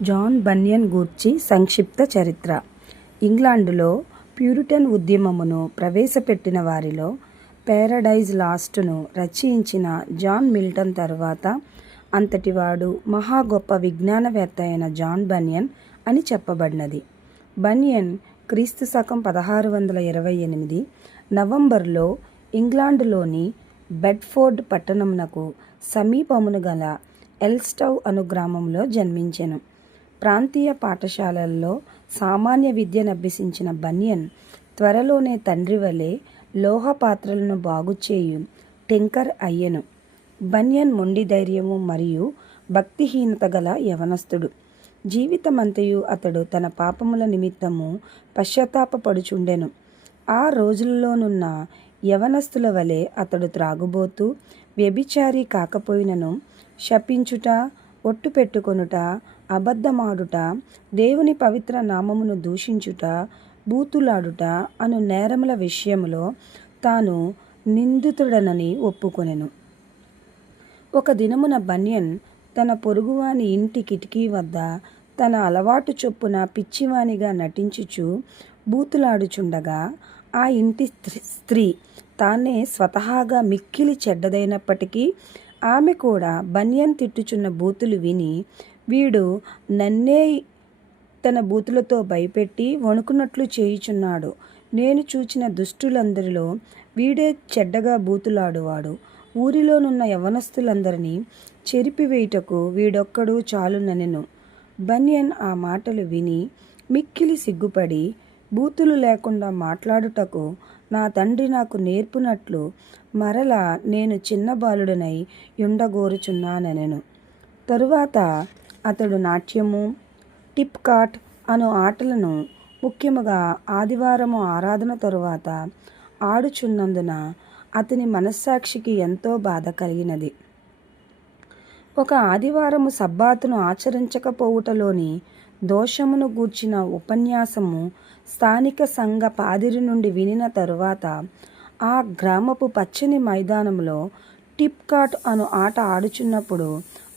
John Bunyan గూర్చి సంక్షిప్త చరిత్ర. ఇంగ్లాండులో ప్యూరిటన్ ఉద్యమమును ప్రవేశపెట్టిన వారిలో పారడైజ్ లాస్ట్ను రచయించిన జాన్ మిల్టన్ తరువాత అంతటివాడు మహా గొప్ప విజ్ఞానవేత్త అయిన జాన్ బన్యన్ అని చెప్పబడినది. బన్యన్ క్రీస్తు శకం 1628 నవంబర్లో ఇంగ్లాండులోని బెడ్ఫోర్డ్ పట్టణమునకు సమీపమున గల ఎల్స్టవ్ అను గ్రామంలో జన్మించెను. ప్రాంతీయ పాఠశాలల్లో సామాన్య విద్యనభ్యసించిన బన్యన్ త్వరలోనే తండ్రి వలె లోహ పాత్రలను బాగుచేయు టింకర్ అయ్యెను. బన్యన్ మొండి ధైర్యము మరియు భక్తిహీనత గల యవనస్తుడు. జీవితమంతయు అతడు తన పాపముల నిమిత్తము పశ్చాత్తాపపడుచుండెను. ఆ రోజులలోనున్న యవనస్తుల వలె అతడు త్రాగుబోతూ వ్యభిచారి కాకపోయినను శపించుట, ఒట్టు పెట్టుకొనుట, అబద్ధమాడుట, దేవుని పవిత్ర నామమును దూషించుట, బూతులాడుట అను నేరముల విషయములో తాను నిందితుడనని ఒప్పుకొనెను. ఒక దినమున బన్యన్ తన పొరుగువాని ఇంటి కిటికీ వద్ద తన అలవాటు చొప్పున పిచ్చివానిగా నటించుచు బూతులాడుచుండగా ఆ ఇంటి స్త్రీ తానే స్వతహాగా మిక్కిలి చెడ్డదైనప్పటికీ ఆమె కూడా బన్యన్ తిట్టుచున్న బూతులు విని, వీడు నన్నే తన బూతులతో భయపెట్టి వణుకున్నట్లు చేయుచున్నాడు, నేను చూచిన దుష్టులందరిలో వీడే చెడ్డగా బూతులాడువాడు, ఊరిలోనున్న యవనస్తులందరినీ చెరిపివేయుటకు వీడొక్కడు చాలుననెను. బన్యన్ ఆ మాటలు విని మిక్కిలి సిగ్గుపడి, బూతులు లేకుండా మాట్లాడుటకు నా తండ్రి నాకు నేర్పునట్లు మరలా నేను చిన్న బాలుడనై యుండగోరుచున్నానెను. తరువాత అతడు నాట్యము, టిప్ కాట్ అను ఆటలను ముఖ్యముగా ఆదివారము ఆరాధన తరువాత ఆడుచున్నందున అతని మనస్సాక్షికి ఎంతో బాధ కలిగినది. ఒక ఆదివారము సబ్బాతును ఆచరించకపోవుటలోని దోషమును గూర్చిన ఉపన్యాసము స్థానిక సంఘ పాదిరి నుండి వినిన తరువాత ఆ గ్రామపు పచ్చని మైదానంలో టిప్ కాట్ అను ఆట ఆడుచున్నప్పుడు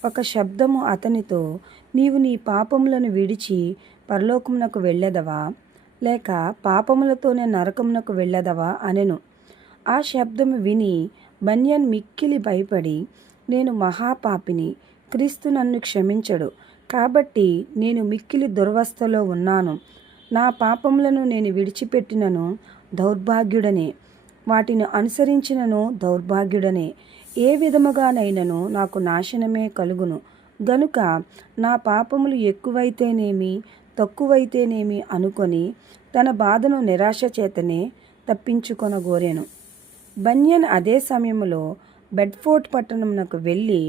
ఒక శబ్దము అతనితో, నీవు నీ పాపములను విడిచి పరలోకమునకు వెళ్ళెదవా, లేక పాపములతోనే నరకమునకు వెళ్ళెదవా అనెను. ఆ శబ్దము విని బన్యన్ మిక్కిలి భయపడి, నేను మహాపాపిని, క్రీస్తు నన్ను క్షమించడు, కాబట్టి నేను మిక్కిలి దురవస్థలో ఉన్నాను, నా పాపములను నేను విడిచిపెట్టినను దౌర్భాగ్యుడనే, వాటిని అనుసరించినను దౌర్భాగ్యుడనే, ఏ విధముగానైనను నాకు నాశనమే కలుగును, గనుక నా పాపములు ఎక్కువైతేనేమి తక్కువైతేనేమి అనుకొని తన బాధను నిరాశ చేతనే తప్పించుకొనగోరెను. బన్యన్ అదే సమయములో బెడ్ఫోర్డ్ పట్టణమునకు వెళ్ళి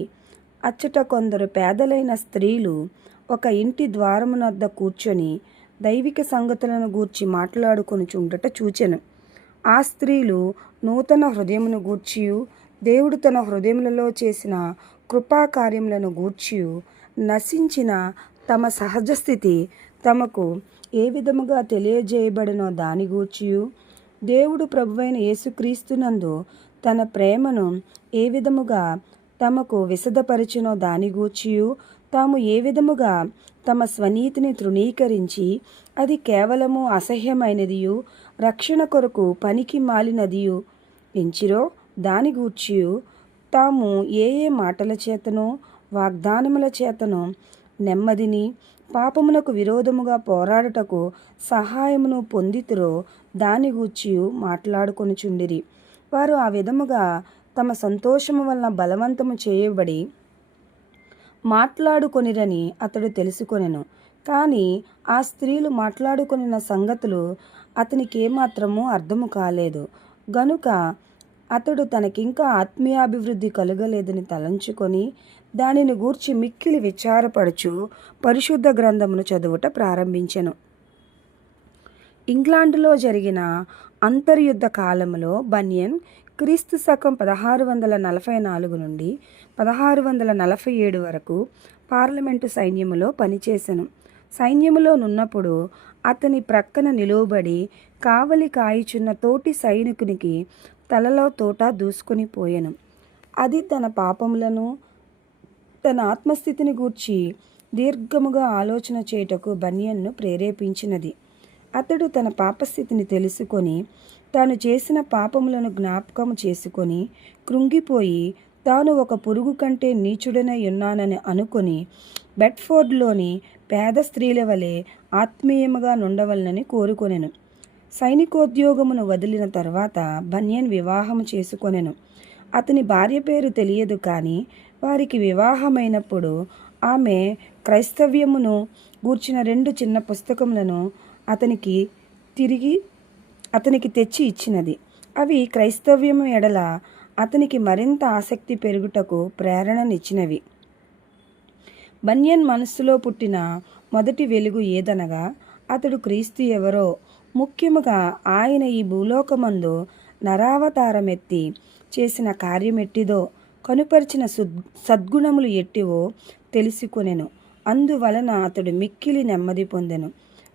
అచ్చట కొందరు పేదలైన స్త్రీలు ఒక ఇంటి ద్వారమునొద్ద కూర్చొని దైవిక సంగతులను గూర్చి మాట్లాడుకొనుచుండుట చూచెను. ఆ స్త్రీలు నూతన హృదయమును గూర్చియు దేవుడు తన హృదయములలో చేసిన కృపాకార్యములను గూర్చియు నశించిన తమ సహజ స్థితి తమకు ఏ విధముగా తెలియజేయబడినో దాని గూర్చియు, దేవుడు ప్రభువైన యేసుక్రీస్తునందు తన ప్రేమను ఏ విధముగా తమకు విశదపరిచినో దాని గూర్చియు, తాము ఏ విధముగా తమ స్వనీతిని తృణీకరించి అది కేవలము అసహ్యమైనదియు రక్షణ కొరకు పనికి మాలినదియు ఎంచిరో దాని గూర్చియు, తాము ఏ ఏ మాటల చేతనో వాగ్దానముల చేతనో నెమ్మదిని, పాపమునకు విరోధముగా పోరాడుటకు సహాయమును పొందితురో దాని గూర్చియు మాట్లాడుకొనుచుండిరి. వారు ఆ విధముగా తమ సంతోషము వలన బలవంతము చేయబడి మాట్లాడుకొనిరని అతడు తెలుసుకొనెను. కానీ ఆ స్త్రీలు మాట్లాడుకొనిన సంగతులు అతనికేమాత్రము అర్థము కాలేదు. గనుక అతడు తనకింకా ఆత్మీయాభివృద్ధి కలుగలేదని తలంచుకొని దానిని గూర్చి మిక్కిలి విచారపడుచు పరిశుద్ధ గ్రంథమును చదువుట ప్రారంభించెను. ఇంగ్లాండులో జరిగిన అంతర్యుద్ధ కాలములో బన్యన్ క్రీస్తు శకం 1644 నుండి 1647 వరకు పార్లమెంటు సైన్యములో పనిచేసెను. సైన్యములో నున్నప్పుడు అతని ప్రక్కన నిలువబడి కావలి కాయుచున్న తోటి సైనికునికి తలలో తోట దూసుకొని పోయెను. అది తన పాపములను తన ఆత్మస్థితిని గూర్చి దీర్ఘముగా ఆలోచన చేయుటకు బనియన్ను ప్రేరేపించినది. అతడు తన పాపస్థితిని తెలుసుకొని తాను చేసిన పాపములను జ్ఞాపకం చేసుకొని కృంగిపోయి తాను ఒక పురుగు కంటే నీచుడనై ఉన్నానని అనుకొని బెడ్ఫోర్డ్లోని పేద స్త్రీల వలె ఆత్మీయముగా నుండవలనని కోరుకొనెను. సైనికోద్యోగమును వదిలిన తర్వాత బనియన్ వివాహము చేసుకొనెను. అతని భార్య పేరు తెలియదు, కానీ వారికి వివాహమైనప్పుడు ఆమె క్రైస్తవ్యమును గూర్చిన 2 చిన్న పుస్తకములను అతనికి తెచ్చి ఇచ్చినది. అవి క్రైస్తవ్యము ఎడల అతనికి మరింత ఆసక్తి పెరుగుటకు ప్రేరణనిచ్చినవి. బనియన్ మనస్సులో పుట్టిన మొదటి వెలుగు ఏదనగా అతడు క్రీస్తు ఎవరో, ముఖ్యముగా ఆయన ఈ భూలోకమందు నరావతారమెత్తి చేసిన కార్యమెట్టిదో, కనుపరిచిన సద్గుణములు ఎట్టివో తెలుసుకొనెను. అందువలన అతడు మిక్కిలి నెమ్మది పొందెను.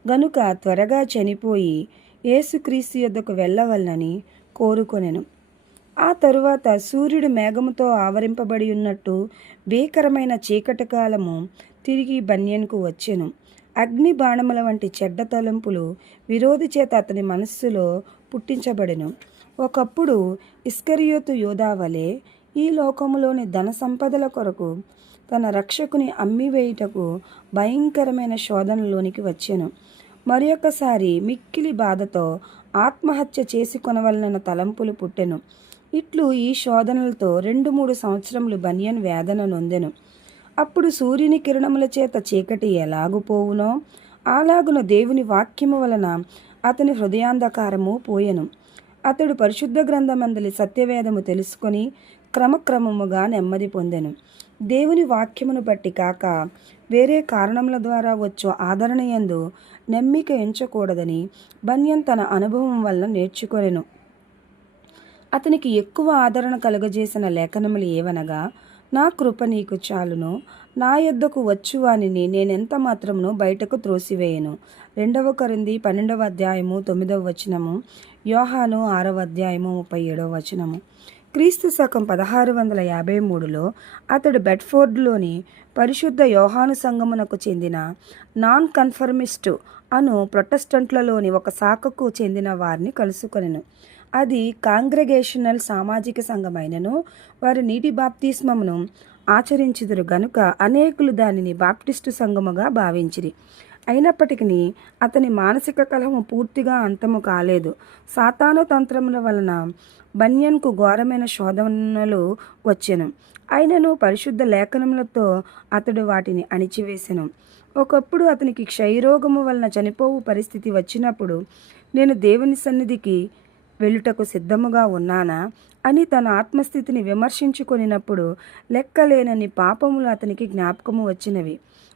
గనుక త్వరగా చనిపోయి యేసుక్రీస్తు యొద్దకు వెళ్ళవలనని కోరుకొనెను. ఆ తరువాత సూర్యుడు మేఘముతో ఆవరింపబడి ఉన్నట్టు భీకరమైన చీకటి కాలము తిరిగి బనియన్కు వచ్చెను. అగ్ని బాణముల వంటి చెడ్డ తలంపులు విరోధి చేత అతని మనస్సులో పుట్టించబడెను. ఒకప్పుడు ఇస్కరియోతు యూదా వలె ఈ లోకములోని ధన సంపదల కొరకు తన రక్షకుని అమ్మివేయుటకు భయంకరమైన శోధనలోనికి వచ్చెను. మరొకసారి మిక్కిలి బాధతో ఆత్మహత్య చేసుకొనవలన తలంపులు పుట్టెను. ఇట్లు ఈ శోధనలతో 2-3 సంవత్సరములు బనియన్ వేదన నొందెను. అప్పుడు సూర్యుని కిరణముల చేత చీకటి ఎలాగు పోవునో అలాగున దేవుని వాక్యము వలన అతని హృదయాంధకారము పోయెను. అతడు పరిశుద్ధ గ్రంథమందలి సత్యవేదము తెలుసుకొని క్రమక్రమముగా నెమ్మది పొందెను. దేవుని వాక్యమును బట్టి కాక వేరే కారణముల ద్వారా వచ్చు ఆదరణ యందు నమ్మిక ఎంచకూడదని బనియన్ తన అనుభవం వలన నేర్చుకొనెను. అతనికి ఎక్కువ ఆదరణ కలుగజేసిన లేఖనములు ఏవనగా, నా కృప నీకు చాలును, నా యొద్దకు వచ్చు వానిని నేనెంత మాత్రమును బయటకు త్రోసివేయను. 2 కొరింథీ 12వ అధ్యాయము 9వ వచనము, యోహాను 6వ అధ్యాయము 37వ వచనము. క్రీస్తు శకం 1653లో అతడు బెడ్ఫోర్డ్లోని పరిశుద్ధ యోహాను సంఘమునకు చెందిన నాన్ కన్ఫర్మిస్టు అను ప్రొటెస్టంట్లలోని ఒక శాఖకు చెందిన వారిని కలుసుకొనెను. అది కాంగ్రెగేషనల్ సామాజిక సంఘమైనను వారు నీటి బాప్తిస్మమును ఆచరించుదురు గనుక అనేకులు దానిని బాప్టిస్టు సంఘముగా భావించిరి. అయినప్పటికీ అతని మానసిక కలహము పూర్తిగా అంతము కాలేదు. సాతాను తంత్రముల వలన బనియన్కు ఘోరమైన శోధనలు వచ్చెను. అయినను పరిశుద్ధ లేఖనములతో అతడు వాటిని అణిచివేసెను. ఒకప్పుడు అతనికి క్షయరోగము వలన చనిపోవు పరిస్థితి వచ్చినప్పుడు, నేను దేవుని సన్నిధికి వెళ్ళుటకు సిద్ధముగా ఉన్నానా అని తన ఆత్మస్థితిని విమర్శించుకొనినప్పుడు లెక్కలేనని పాపములు అతనికి జ్ఞాపకము వచ్చినవి.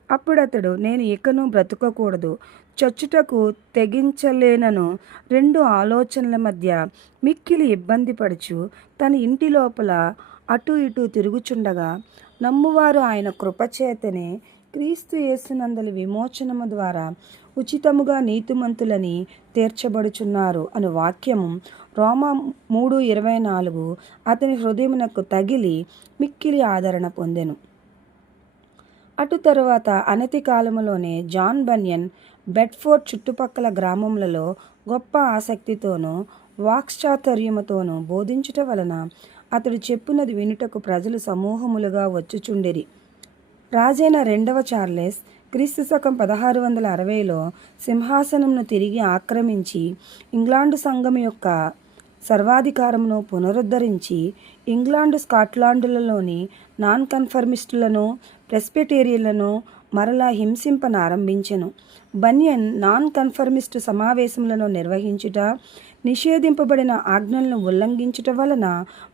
అప్పుడతడు, నేను ఇకను బ్రతుకకూడదు, చచ్చుటకు తెగించలేనను 2 ఆలోచనల మధ్య మిక్కిలి ఇబ్బంది పడుచు తన ఇంటి లోపల అటు ఇటు తిరుగుచుండగా, నమ్మువారు ఆయన కృపచేతనే క్రీస్తు యేసునందలి విమోచనము ద్వారా ఉచితముగా నీతిమంతులని తీర్చబడుచున్నారు అను వాక్యము రోమా 3:24 అతని హృదయమునకు తగిలి మిక్కిలి ఆదరణ పొందెను. అటు తరువాత అనతి కాలములోనే జాన్ బనియన్ బెడ్ఫోర్డ్ చుట్టుపక్కల గ్రామములలో గొప్ప ఆసక్తితోనూ వాక్చాతుర్యముతోనూ బోధించుట వలన అతడు చెప్పునది వినుటకు ప్రజలు సమూహములుగా వచ్చుచుండిరి. రాజైన 2వ చార్లెస్ క్రీస్తు శకం 1660లో సింహాసనంను తిరిగి ఆక్రమించి ఇంగ్లాండు సంఘం యొక్క సర్వాధికారమును పునరుద్ధరించి ఇంగ్లాండు స్కాట్లాండులలోని నాన్ కన్ఫర్మిస్టులను ప్రెస్బిటేరియన్లను మరలా హింసింపనారంభించెను. బనియన్ నాన్ కన్ఫర్మిస్టు సమావేశములను నిర్వహించుట, నిషేధింపబడిన ఆజ్ఞలను ఉల్లంఘించుట వలన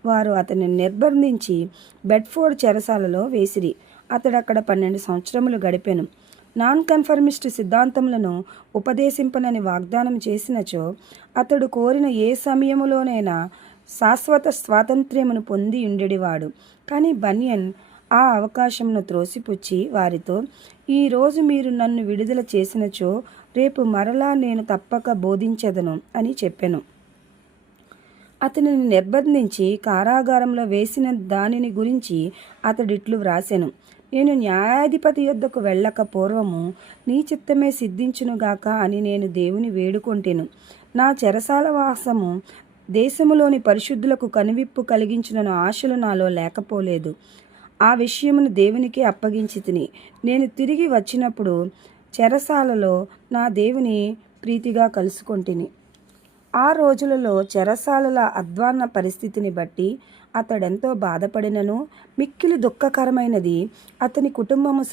వారు అతనిని నిర్బంధించి బెడ్ఫోర్డ్ చెరసాలలో వేసిరి. అతడక్కడ 12 సంవత్సరములు గడిపెను. నాన్ కన్ఫర్మిస్టు సిద్ధాంతములను ఉపదేశింపనని వాగ్దానం చేసినచో అతడు కోరిన ఏ సమయములోనైనా శాశ్వత స్వాతంత్ర్యమును పొంది ఉండేవాడు. కానీ బనియన్ ఆ అవకాశమును త్రోసిపుచ్చి వారితో, ఈరోజు మీరు నన్ను విడుదల చేసినచో రేపు మరలా నేను తప్పక బోధించెదను అని చెప్పెను. అతనిని నిర్బంధించి కారాగారంలో వేసిన దానిని గురించి అతడిట్లు వ్రాసెను. నేను న్యాయాధిపతి యొద్దకు వెళ్ళక పూర్వము నీ చిత్తమే సిద్ధించునుగాక అని నేను దేవుని వేడుకొంటెను. నా చెరసాల వాసము దేశములోని పరిశుద్ధులకు కనువిప్పు కలిగించిన ఆశలు నాలో లేకపోలేదు. ఆ విషయమును దేవునికి అప్పగించి తిని నేను తిరిగి వచ్చినప్పుడు చెరసాలలో నా దేవుని ప్రీతిగా కలుసుకొంటిని. ఆ రోజులలో చెరసాలల అధ్వాన్న పరిస్థితిని బట్టి అతడెంతో బాధపడినను మిక్కిలి దుఃఖకరమైనది అతని కుటుంబము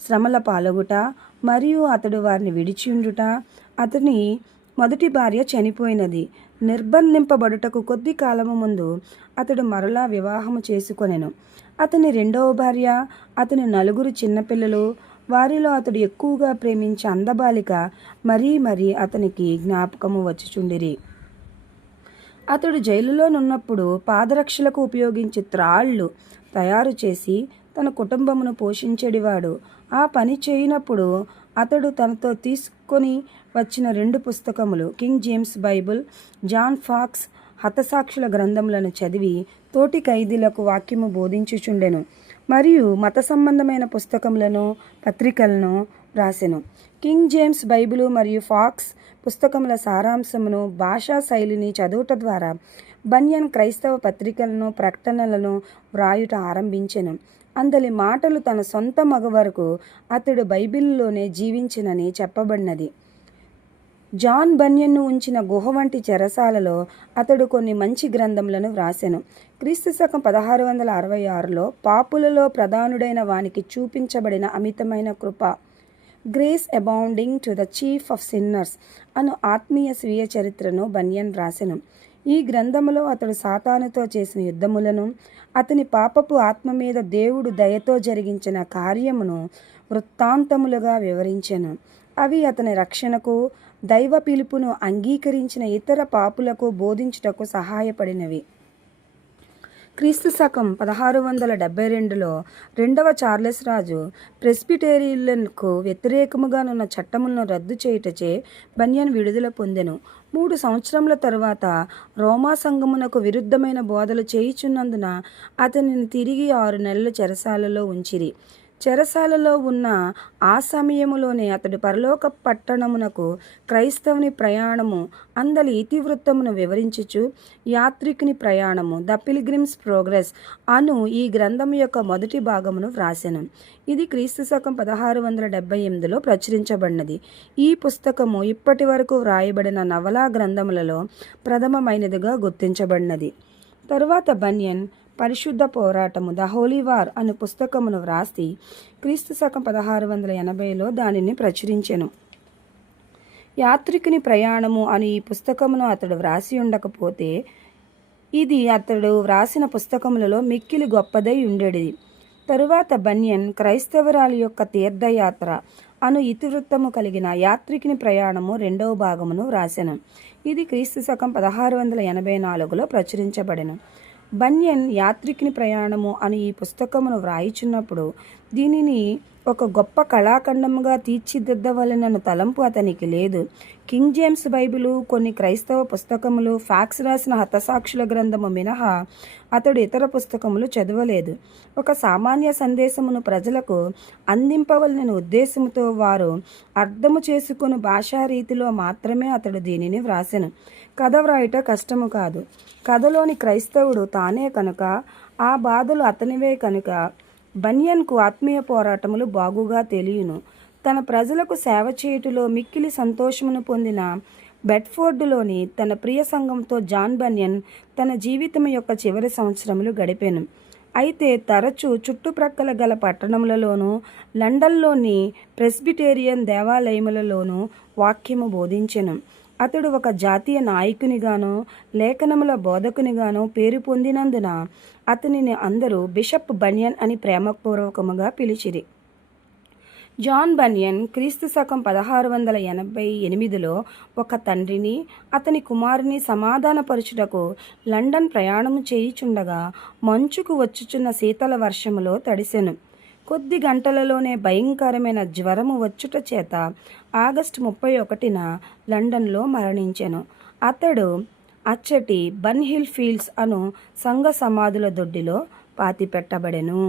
శ్రమల పాలగుట మరియు అతడు వారిని విడిచియుండుట. అతని మొదటి భార్య చనిపోయినది. నిర్బంధింపబడుటకు కొద్ది కాలము ముందు అతడు మరలా వివాహము చేసుకొనెను. అతని రెండవ భార్య, అతని 4 చిన్నపిల్లలు, వారిలో అతడు ఎక్కువగా ప్రేమించే అందబాలిక మరీ అతనికి జ్ఞాపకము వచ్చుచుండిరి. అతడు జైలులోనున్నప్పుడు పాదరక్షలకు ఉపయోగించే త్రాళ్ళు తయారు చేసి తన కుటుంబమును పోషించేడివాడు. ఆ పని చేయనప్పుడు అతడు తనతో తీసుకొని వచ్చిన 2 పుస్తకములు, King James Bible, John Foxe హతసాక్షుల గ్రంథములను చదివి తోటి ఖైదీలకు వాక్యము బోధించుచుండెను. మరియు మత సంబంధమైన పుస్తకములను, పత్రికలను వ్రాసెను. కింగ్ జేమ్స్ బైబిలు మరియు ఫాక్స్ పుస్తకముల సారాంశమును, భాషా శైలిని చదువుట ద్వారా బన్యన్ క్రైస్తవ పత్రికలను, ప్రకటనలను వ్రాయుట ఆరంభించెను. అందలి మాటలు తన సొంత మగ వరకు అతడు బైబిల్లోనే జీవించినని చెప్పబడినది. జాన్ బన్యన్ను ఉంచిన గుహ వంటి చెరసాలలో అతడు కొన్ని మంచి గ్రంథములను వ్రాసెను. క్రీస్తు శకం 1666లో పాపులలో ప్రధానుడైన వానికి చూపించబడిన అమితమైన కృప, grace abounding to the chief of sinners అను ఆత్మీయ స్వీయ చరిత్రను బన్యన్ వ్రాసెను. ఈ గ్రంథములో అతడు సాతానుతో చేసిన యుద్ధములను, అతని పాపపు ఆత్మ మీద దేవుడు దయతో జరిగించిన కార్యమును వృత్తాంతములుగా వివరించెను. అవి అతని రక్షణకు, దైవ పిలుపును అంగీకరించిన ఇతర పాపులకు బోధించుటకు సహాయపడినవి. క్రీస్తు శకం 1672లో 2వ చార్లెస్ రాజు ప్రెస్బిటేరియన్లకు వ్యతిరేకముగానున్న చట్టములను రద్దు చేయుటచే బన్యన్ విడుదల పొందెను. 3 సంవత్సరముల తరువాత రోమా సంఘమునకు విరుద్ధమైన బోధలు చేయుచున్నందున అతనిని తిరిగి 6 నెలలు చెరసాలలో ఉంచిరి. చెరసాలలో ఉన్న ఆ సమయములోనే అతడు పరలోక పట్టణమునకు క్రైస్తవుని ప్రయాణము అందలి ఇతివృత్తమును వివరించుచు యాత్రికుని ప్రయాణము, ద పిల్గ్రిమ్స్ ప్రోగ్రెస్ అను ఈ గ్రంథము యొక్క మొదటి భాగమును వ్రాసెను. ఇది క్రీస్తు శకం 1678లో ప్రచురించబడినది. ఈ పుస్తకము ఇప్పటి వరకు వ్రాయబడిన నవలా గ్రంథములలో ప్రథమమైనదిగా గుర్తించబడినది. తరువాత బన్యన్ పరిశుద్ధ పోరాటము, ద హోలీ వార్ అను పుస్తకమును వ్రాసి క్రీస్తు శకం 1680లో దానిని ప్రచురించెను. యాత్రికుని ప్రయాణము అను ఈ పుస్తకమును అతడు వ్రాసి ఉండకపోతే ఇది అతడు వ్రాసిన పుస్తకములలో మిక్కిలి గొప్పదై ఉండేది. తరువాత బన్యన్ క్రైస్తవరాలి యొక్క తీర్థయాత్ర అను ఇతివృత్తము కలిగిన యాత్రికుని ప్రయాణము 2వ భాగమును వ్రాసెను. ఇది క్రీస్తు శకం 1684లో ప్రచురించబడెను. బన్యన్ యాత్రికుని ప్రయాణము అని ఈ పుస్తకమును వ్రాయిచున్నప్పుడు దీనిని ఒక గొప్ప కళాఖండముగా తీర్చిదిద్దవలెనన్న తలంపు అతనికి లేదు. కింగ్ జేమ్స్ బైబిలు, కొన్ని క్రైస్తవ పుస్తకములు, ఫాక్స్ రాసిన హతసాక్షుల గ్రంథము మినహా అతడు ఇతర పుస్తకములు చదవలేదు. ఒక సామాన్య సందేశమును ప్రజలకు అందింపవలన ఉద్దేశముతో వారు అర్థము చేసుకుని భాషా రీతిలో మాత్రమే అతడు దీనిని వ్రాసెను. కథ వ్రాయుట కష్టము కాదు. కథలోని క్రైస్తవుడు తానే కనుక ఆ బాధలు అతనివే కనుక బన్యన్కు ఆత్మీయ పోరాటములు బాగుగా తెలియను. తన ప్రజలకు సేవ చేయుటలో మిక్కిలి సంతోషమును పొందిన బెడ్ఫోర్డులోని తన ప్రియ సంఘంతో జాన్ బన్యన్ తన జీవితం యొక్క చివరి సంవత్సరములు గడిపెను. అయితే తరచూ చుట్టుప్రక్కల గల పట్టణములలోనూ, లండన్లోని ప్రెస్బిటేరియన్ దేవాలయములలోనూ వాక్యము బోధించెను. అతడు ఒక జాతీయ నాయకునిగానో, లేఖనముల బోధకునిగానో పేరు పొందినందున అతనిని అందరూ బిషప్ బన్యన్ అని ప్రేమపూర్వకముగా పిలిచిరి. జాన్ బన్యన్ క్రీస్తు శకం 1688లో ఒక తండ్రిని, అతని కుమారుని సమాధానపరచుటకు లండన్ ప్రయాణము చేయుచుండగా మంచుకు వచ్చుచున్న శీతల వర్షములో తడిసెను. కొద్ది గంటలలోనే భయంకరమైన జ్వరము వచ్చుట చేత ఆగస్టు 31న లండన్లో మరణించెను. అతడు అచ్చటి బన్హిల్ ఫీల్డ్స్ అను సంఘ సమాధుల దొడ్డిలో పాతిపెట్టబడెను.